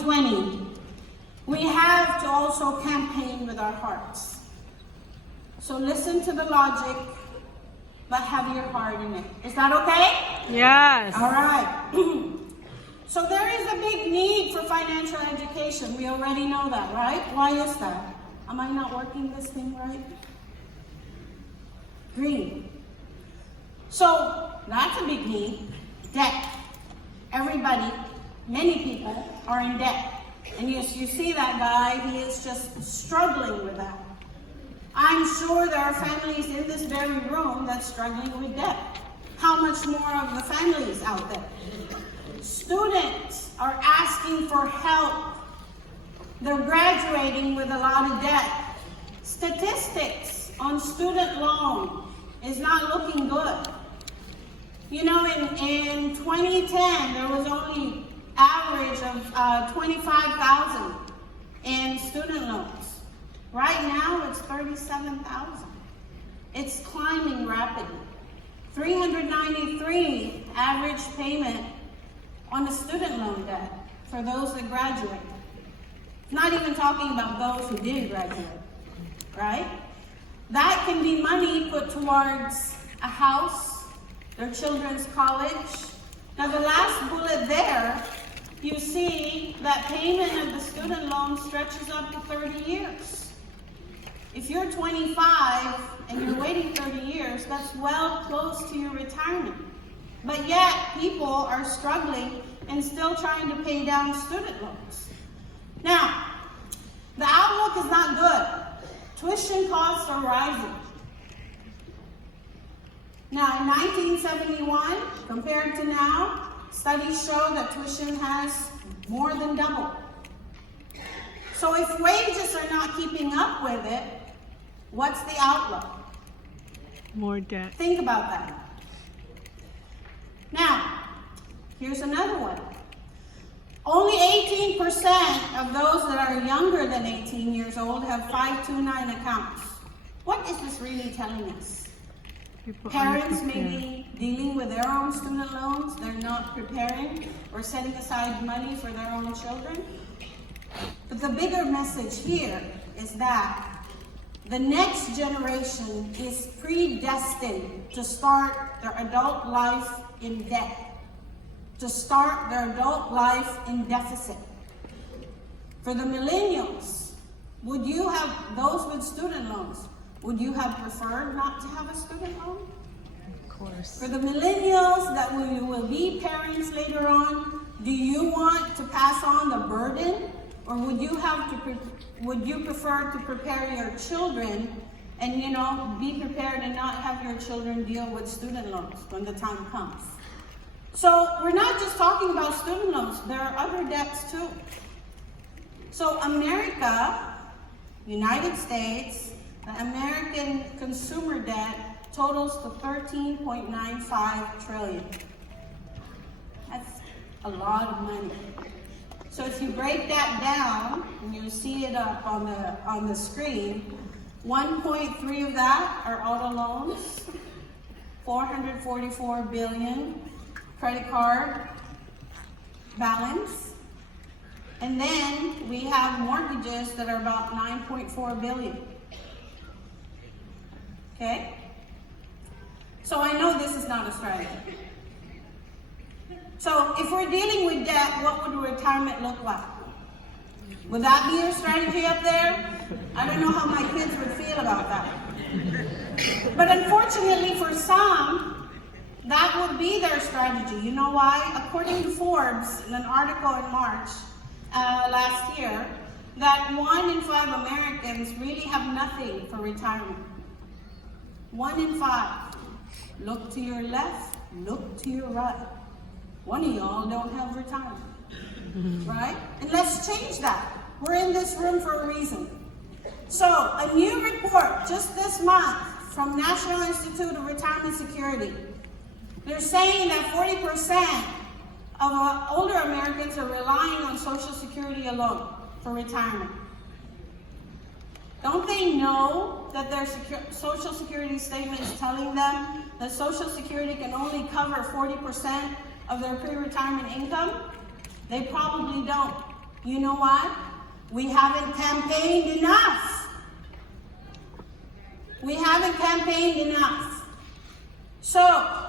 2020, we have to also campaign with our hearts. So listen to the logic, but have your heart in it. Is that okay? Yes. All right. So there is a big need for financial education. We already know that, right? Why is that? Am I not working this thing right? Green. So that's a big need. Debt. Everybody, many people are in debt. And yes, you see that guy, he is just struggling with that. I'm sure there are families in this very room that's struggling with debt. How much more of the families out there? Students are asking for help. They're graduating with a lot of debt. Statistics on student loan is not looking good. You know, in 2010, there was only average of 25,000 in student loans. Right now, it's 37,000. It's climbing rapidly. 393 average payment on the student loan debt for those that graduate. Not even talking about those who didn't graduate, right? That can be money put towards a house, their children's college. Now the last bullet there, you see that payment of the student loan stretches up to 30 years. If you're 25 and you're waiting 30 years, that's well close to your retirement. But yet, people are struggling and still trying to pay down student loans. Now, the outlook is not good. Tuition costs are rising. Now, in 1971, compared to now, studies show that tuition has more than doubled. So if wages are not keeping up with it, what's the outlook? More debt. Think about that. Now, here's another one. Only 18% of those that are younger than 18 years old have 529 accounts. What is this really telling us? Parents may be dealing with their own student loans, they're not preparing or setting aside money for their own children. But the bigger message here is that the next generation is predestined to start their adult life in debt, to start their adult life in deficit. For the millennials, would you have, those with student loans, would you have preferred not to have a student loan? Of course. For the millennials that will be parents later on, do you want to pass on the burden? Or would you prefer to prepare your children and, be prepared and not have your children deal with student loans when the time comes? So we're not just talking about student loans, there are other debts too. So America, United States, the American consumer debt totals to $13.95 trillion. That's a lot of money. So if you break that down, and you see it up on the screen, 1.3 of that are auto loans, 444 billion credit card balance, and then we have mortgages that are about 9.4 billion. Okay? So I know this is not a strategy. So if we're dealing with debt, what would retirement look like? Would that be your strategy up there? I don't know how my kids would feel about that. But unfortunately for some, that would be their strategy. You know why? According to Forbes, in an article in March last year, that 1 in 5 Americans really have nothing for retirement. 1 in 5. Look to your left, look to your right. One of y'all don't have retirement, right? And let's change that. We're in this room for a reason. So a new report just this month from National Institute of Retirement Security, they're saying that 40% of older Americans are relying on Social Security alone for retirement. Don't they know that their Social Security statement is telling them that Social Security can only cover 40% of their pre-retirement income? They probably don't. you know what? We haven't campaigned enough. We haven't campaigned enough. So,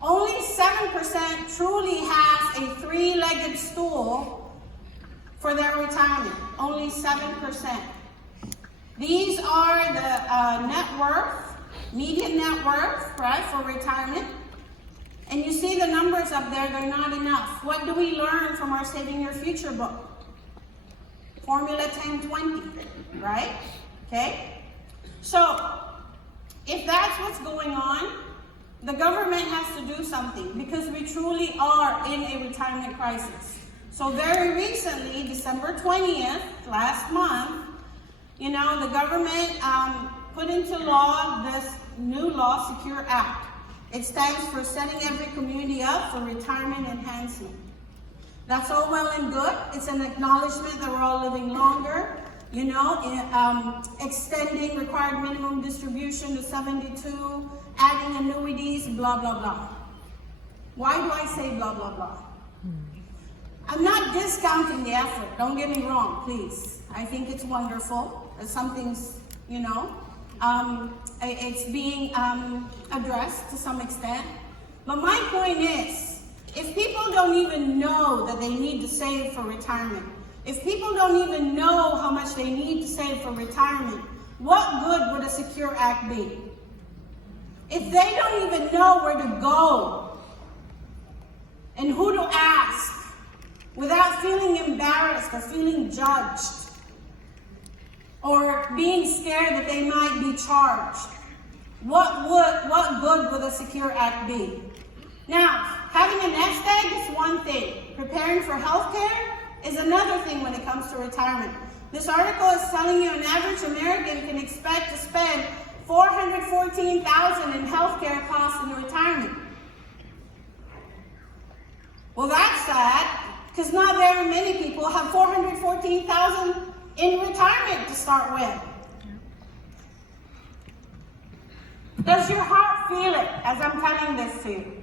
only 7% truly has a three-legged stool for their retirement. Only 7%. These are the net worth, median net worth, right, for retirement. And you see the numbers up there, they're not enough. What do we learn from our Saving Your Future book? Formula 1020, right? Okay? So, if that's what's going on, the government has to do something because we truly are in a retirement crisis. So very recently, December 20th, last month, you know, the government put into law this new law, Secure Act. It stands for Setting Every Community Up for Retirement Enhancement. That's all well and good. It's an acknowledgement that we're all living longer, you know, extending required minimum distribution to 72, adding annuities, blah, blah, blah. Why do I say blah, blah, blah? I'm not discounting the effort, don't get me wrong, please. I think it's wonderful. Something's, you know, it's being addressed to some extent. But my point is, if people don't even know that they need to save for retirement, if people don't even know how much they need to save for retirement, what good would a Secure Act be? If they don't even know where to go and who to ask without feeling embarrassed or feeling judged or being scared that they might be charged, what good would a Secure Act be? Now, having a nest egg is one thing. Preparing for healthcare is another thing when it comes to retirement. This article is telling you an average American can expect to spend $414,000 in healthcare costs in retirement. Well, that's sad, because not very many people have $414,000 in retirement to start with. Does your heart feel it as I'm telling this to you?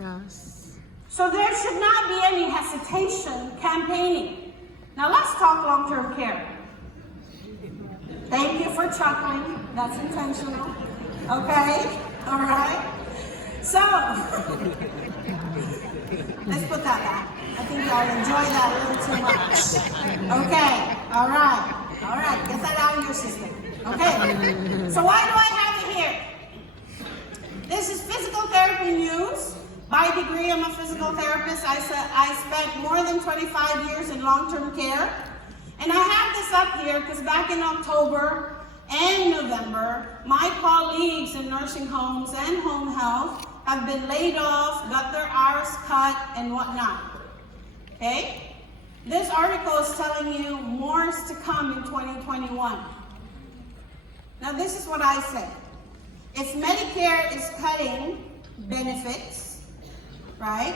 Yes. So there should not be any hesitation campaigning. Now let's talk long-term care. Thank you for chuckling. That's intentional. Okay? All right? So, let's put that back. I think y'all enjoy that a little too much. Okay. All right. All right. Get that out of your system. Okay? So why do I have it here? This is physical therapy news. By degree, I'm a physical therapist. I spent more than 25 years in long-term care. And I have this up here because back in October and November, my colleagues in nursing homes and home health have been laid off, got their hours cut, and whatnot. Okay? This article is telling you more is to come in 2021. Now, this is what I say. If Medicare is cutting benefits, right?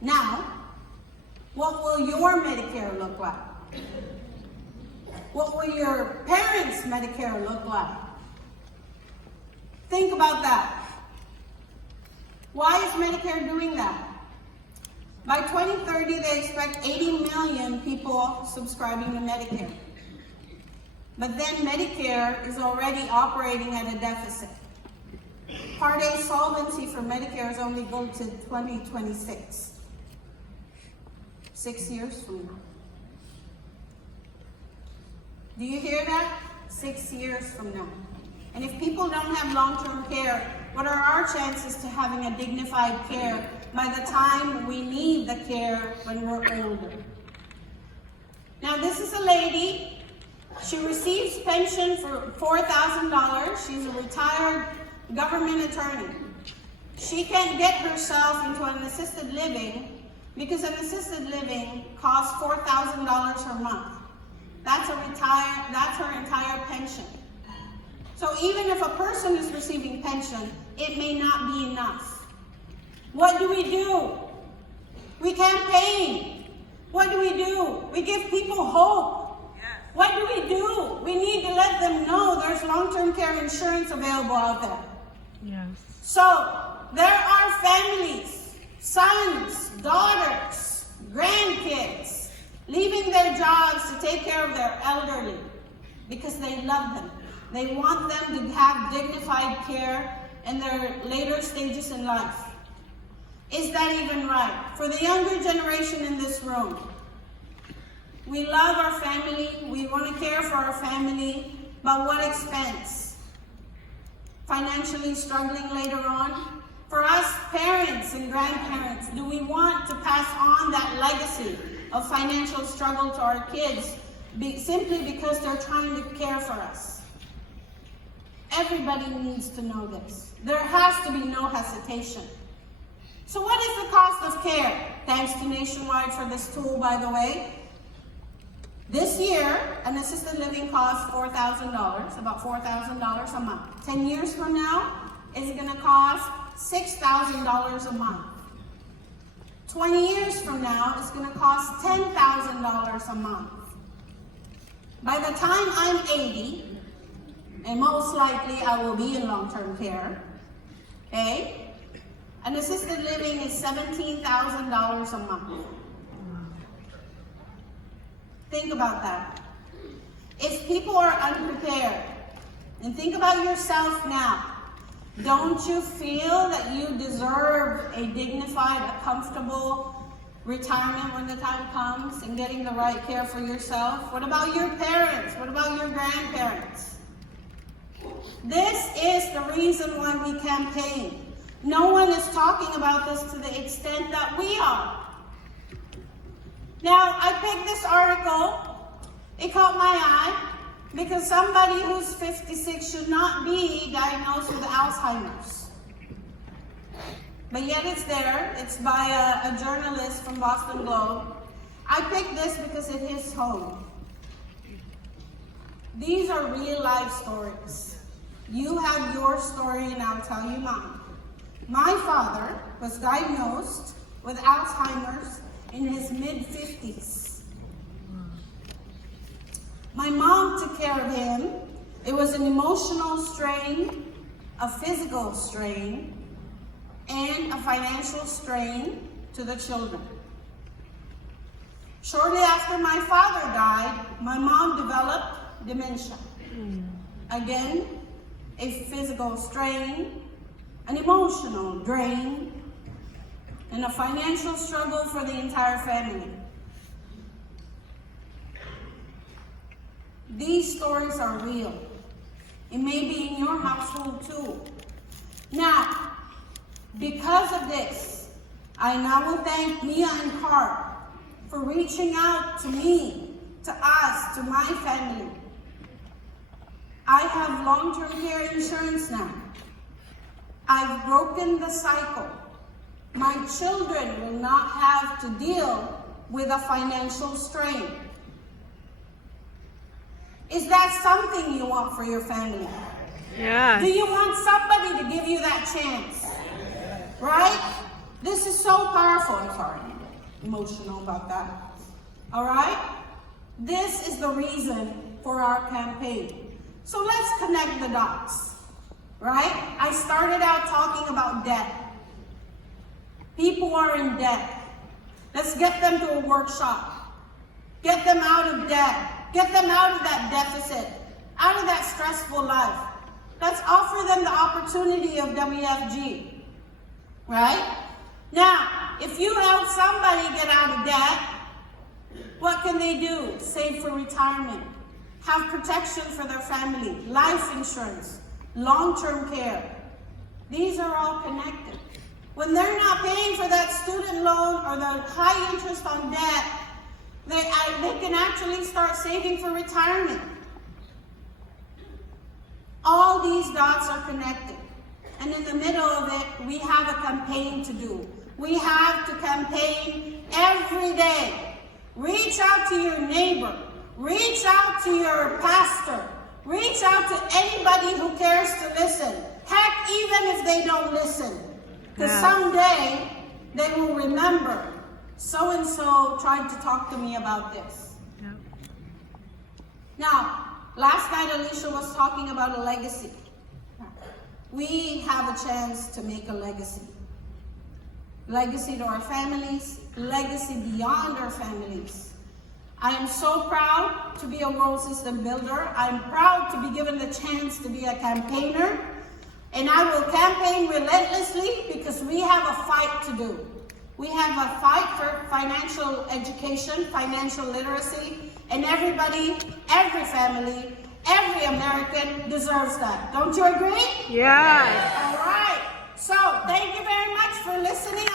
Now, what will your Medicare look like? What will your parents' Medicare look like? Think about that. Why is Medicare doing that? By 2030, they expect 80 million people subscribing to Medicare. But then Medicare is already operating at a deficit. Part A solvency for Medicare is only going to 2026. 6 years from now. Do you hear that? 6 years from now. And if people don't have long-term care, what are our chances to having a dignified care by the time we need the care when we're older? Now, this is a lady. She receives pension for $4,000. She's a retired government attorney. She can't get herself into an assisted living because an assisted living costs $4,000 per month. That's her entire pension. So even if a person is receiving pension, it may not be enough. What do? We campaign. What do? We give people hope. What do? We need to let them know there's long-term care insurance available out there. Yes. So there are families, sons, daughters, grandkids, leaving their jobs to take care of their elderly because they love them. They want them to have dignified care in their later stages in life. Is that even right? For the younger generation in this room, we love our family, we want to care for our family, but what expense? Financially struggling later on? For us parents and grandparents, do we want to pass on that legacy of financial struggle to our kids simply because they're trying to care for us? Everybody needs to know this. There has to be no hesitation. So what is the cost of care? Thanks to Nationwide for this tool, by the way. This year, an assisted living costs $4,000, about $4,000 a month. 10 years from now, it's going to cost $6,000 a month. 20 years from now, it's going to cost $10,000 a month. By the time I'm 80, and most likely I will be in long-term care, okay? An assisted living is $17,000 a month. Think about that. If people are unprepared, and think about yourself now, don't you feel that you deserve a dignified, a comfortable retirement when the time comes and getting the right care for yourself? What about your parents? What about your grandparents? This is the reason why we campaign. No one is talking about this to the extent that we are. Now, I picked this article. It caught my eye because somebody who's 56 should not be diagnosed with Alzheimer's. But yet it's there. It's by a journalist from Boston Globe. I picked this because it hits home. These are real life stories. You have your story and I'll tell you mine. My father was diagnosed with Alzheimer's in his mid-50s. My mom took care of him. It was an emotional strain, a physical strain, and a financial strain to the children. Shortly after my father died, my mom developed dementia. Again, a physical strain, an emotional drain, and a financial struggle for the entire family. These stories are real. It may be in your household too. Now, because of this, I now will thank Mia and Carl for reaching out to me, to us, to my family. I have long-term care insurance now. I've broken the cycle. My children will not have to deal with a financial strain. Is that something you want for your family? Yes. Do you want somebody to give you that chance? Right? This is so powerful. I'm sorry, emotional about that. All right? This is the reason for our campaign. So let's connect the dots, right? I started out talking about debt. People are in debt. Let's get them to a workshop. Get them out of debt. Get them out of that deficit, out of that stressful life. Let's offer them the opportunity of WFG, right? Now, if you help somebody get out of debt, what can they do? Save for retirement, have protection for their family, life insurance, long-term care. These are all connected. When they're not paying for that student loan or the high interest on debt, they can actually start saving for retirement. All these dots are connected. And in the middle of it, we have a campaign to do. We have to campaign every day. Reach out to your neighbor. Reach out to your pastor. Reach out to anybody who cares to listen. Heck, even if they don't listen. Because someday they will remember, so-and-so tried to talk to me about this. Yeah. Now, last night Alicia was talking about a legacy. We have a chance to make a legacy. Legacy to our families, legacy beyond our families. I am so proud to be a world system builder. I'm proud to be given the chance to be a campaigner. And I will campaign relentlessly because we have a fight to do. We have a fight for financial education, financial literacy, and everybody, every family, every American deserves that. Don't you agree? Yes. All right. So thank you very much for listening.